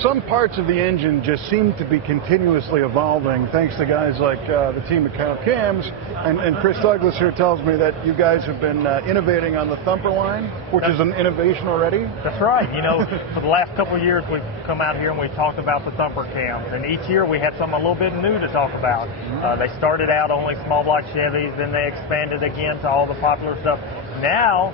some parts of the engine just seem to be continuously evolving thanks to guys like the team at Cams. And Chris Douglas here tells me that you guys have been innovating on the Thumper line, which is an innovation already. That's right. You know, for the last couple of years, we've come out here and we've talked about the Thumper cams. And each year we had something a little bit new to talk about. They started out only small block Chevys, then they expanded again to all the popular stuff. Now,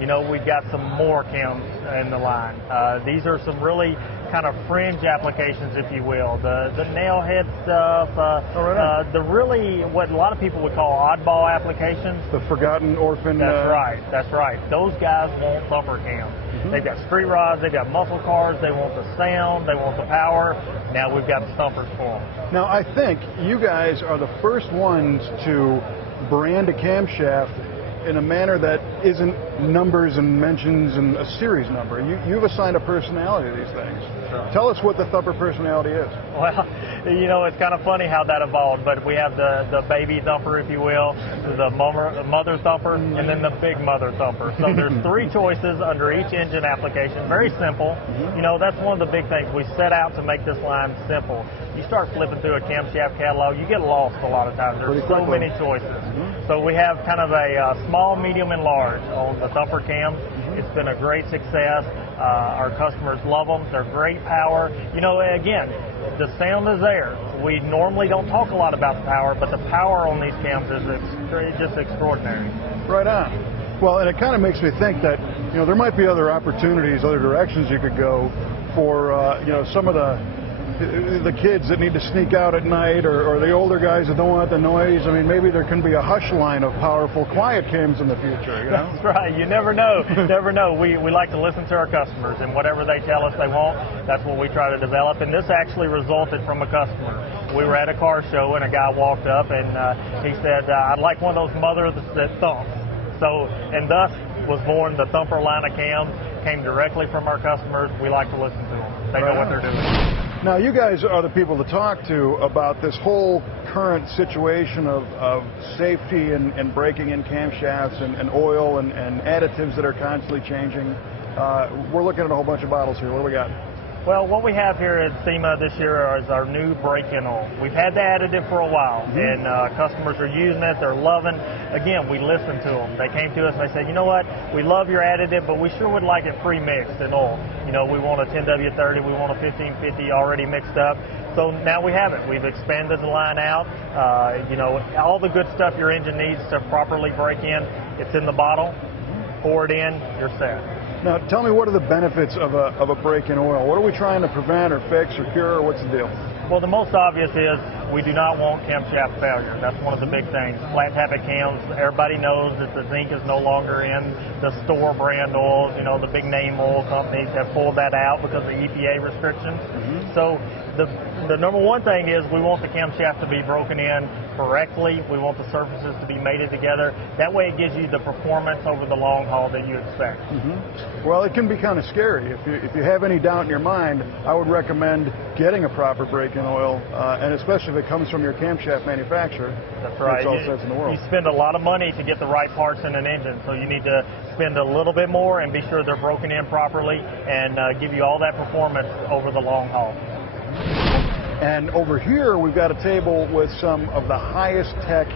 you know, we've got some more cams in the line. These are some really kind of fringe applications, if you will. The nail head stuff, the really what a lot of people would call oddball applications. The forgotten orphan. That's right. That's right. Those guys want Thumper cams. They've got street rods, they've got muscle cars, they want the sound, they want the power. Now we've got the Thumpers for them. Now I think you guys are the first ones to brand a camshaft in a manner that isn't numbers and mentions and a series number. You've assigned a personality to these things. Sure. Tell us what the Thumper personality is. Well, you know, it's kind of funny how that evolved, but we have the baby Thumper, if you will, the mother Thumper, and then the big mother Thumper. So there's 3 choices under each engine application. Very simple. You know, that's one of the big things. We set out to make this line simple. You start flipping through a camshaft catalog, you get lost a lot of times. There's so many choices. So we have kind of a small, medium, and large on the Thumper cams. It's been a great success. Our customers love them. They're great power. You know, again, the sound is there. We normally don't talk a lot about the power, but the power on these cams is just extraordinary. Right on. Well, and it kind of makes me think that, you know, there might be other opportunities, other directions you could go for, you know, some of the kids that need to sneak out at night, or the older guys that don't want the noise. I mean, maybe there can be a hush line of powerful quiet cams in the future, you know? That's right. You never know. Never know. We like to listen to our customers, and whatever they tell us they want, that's what we try to develop. And this actually resulted from a customer. We were at a car show, and a guy walked up, and he said, I'd like one of those mothers that thumps. So, and thus was born the Thumper line of cams. Came directly from our customers. We like to listen to them. They know what they're doing. Now, you guys are the people to talk to about this whole current situation of safety and breaking in camshafts and oil and additives that are constantly changing. We're looking at a whole bunch of bottles here. What do we got? Well, what we have here at SEMA this year is our new break-in oil. We've had the additive for a while, and customers are using it. They're loving. Again, we listen to them. They came to us and they said, you know what, we love your additive, but we sure would like it pre-mixed in oil. You know, we want a 10W30, we want a 1550 already mixed up. So now we have it. We've expanded the line out. You know, all the good stuff your engine needs to properly break in, it's in the bottle. Pour it in, you're set. Now, tell me, what are the benefits of a break-in oil? What are we trying to prevent or fix or cure, or what's the deal? Well, the most obvious is we do not want camshaft failure. That's one of the big things. Flat tappet cams, everybody knows that the zinc is no longer in the store brand oils. You know, the big name oil companies have pulled that out because of EPA restrictions. So the number one thing is we want the camshaft to be broken in correctly. We want the surfaces to be mated together. That way it gives you the performance over the long haul that you expect. Well, it can be kind of scary. If you have any doubt in your mind, I would recommend getting a proper break-in oil, and especially if it comes from your camshaft manufacturer. That's right. Makes all sense in the world. You spend a lot of money to get the right parts in an engine, so you need to spend a little bit more and be sure they're broken in properly and give you all that performance over the long haul. And over here, we've got a table with some of the highest tech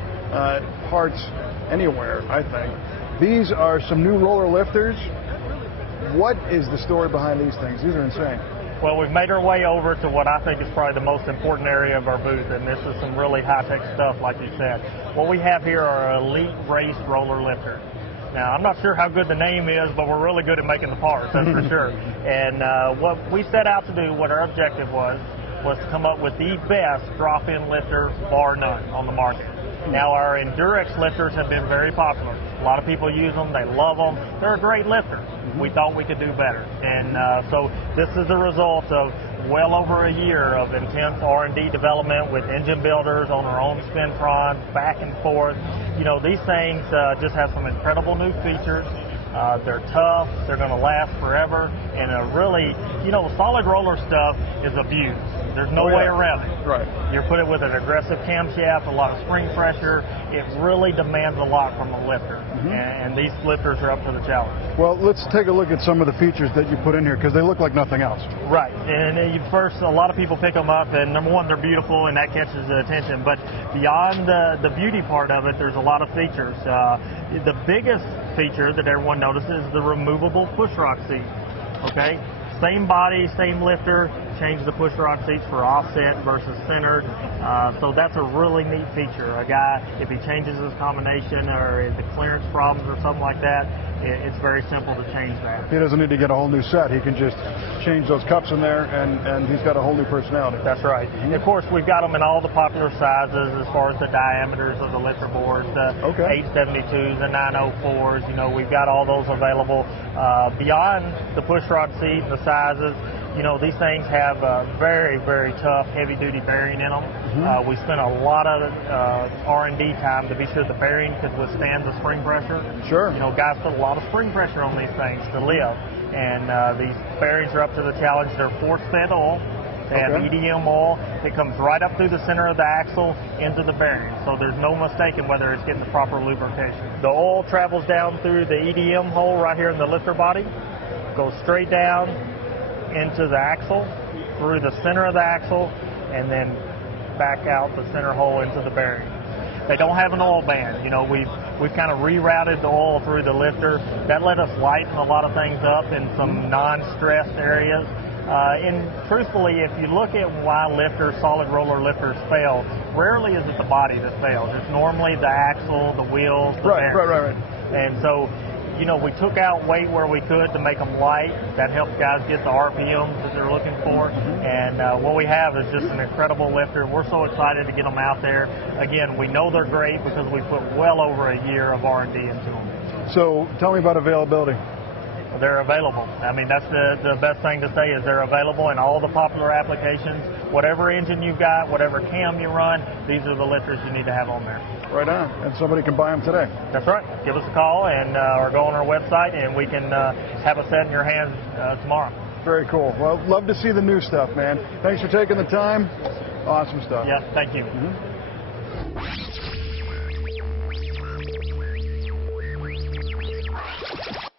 parts anywhere, I think. These are some new roller lifters. What is the story behind these things? These are insane. Well, we've made our way over to what I think is probably the most important area of our booth, and this is some really high-tech stuff, like you said. What we have here are elite race roller lifters. Now, I'm not sure how good the name is, but we're really good at making the parts, that's for sure. And what we set out to do, what our objective was to come up with the best drop-in lifter, bar none, on the market. Now, our Endurex lifters have been very popular. A lot of people use them. They love them. They're a great lifter. We thought we could do better. And so this is the result of well over a year of intense R&D development with engine builders on our own spintrons, back and forth. You know, these things just have some incredible new features. They're tough. They're going to last forever. And really, solid roller stuff is abused. There's no way around it. Right. You're put it with an aggressive camshaft, a lot of spring pressure. It really demands a lot from a lifter. And these lifters are up to the challenge. Well, let's take a look at some of the features that you put in here, because they look like nothing else. Right. And first, a lot of people pick them up, and number one, they're beautiful, and that catches the attention. But beyond the beauty part of it, there's a lot of features. The biggest feature that everyone notices is the removable push rock seat. Okay? Same body, same lifter, change the push rock seats for offset versus centered. So that's a really neat feature. A guy, if he changes his combination or the clearance problems or something like that, it's very simple to change that. He doesn't need to get a whole new set. He can just change those cups in there, and he's got a whole new personality. That's right. And of course, we've got them in all the popular sizes as far as the diameters of the lifter boards, the 872s, the 904s. We've got all those available. Beyond the push rod seat and the sizes, these things have very, very tough, heavy-duty bearing in them. We spent a lot of R&D time to be sure the bearing could withstand the spring pressure. Sure. Guys put a lot of spring pressure on these things to live, and these bearings are up to the challenge. They're force-fed oil. They have EDM oil. It comes right up through the center of the axle into the bearing, so there's no mistaking whether it's getting the proper lubrication. The oil travels down through the EDM hole right here in the lifter body, goes straight down into the axle, through the center of the axle, and then back out the center hole into the bearing. They don't have an oil band. We've kind of rerouted the oil through the lifter. That let us lighten a lot of things up in some non-stressed areas. And truthfully, if you look at why solid roller lifters fail, rarely is it the body that fails. It's normally the axle, the wheels, the bearing. Right. And so, we took out weight where we could to make them light. That helps guys get the RPMs that they're looking for. And what we have is just an incredible lifter. We're so excited to get them out there. Again, we know they're great because we put well over a year of R&D into them. So tell me about availability. They're available. I mean, that's the best thing to say is they're available in all the popular applications. Whatever engine you've got, whatever cam you run, these are the lifters you need to have on there. Right on. And somebody can buy them today. That's right. Give us a call or go on our website, and we can have a set in your hands tomorrow. Very cool. Well, love to see the new stuff, man. Thanks for taking the time. Awesome stuff. Yeah, thank you.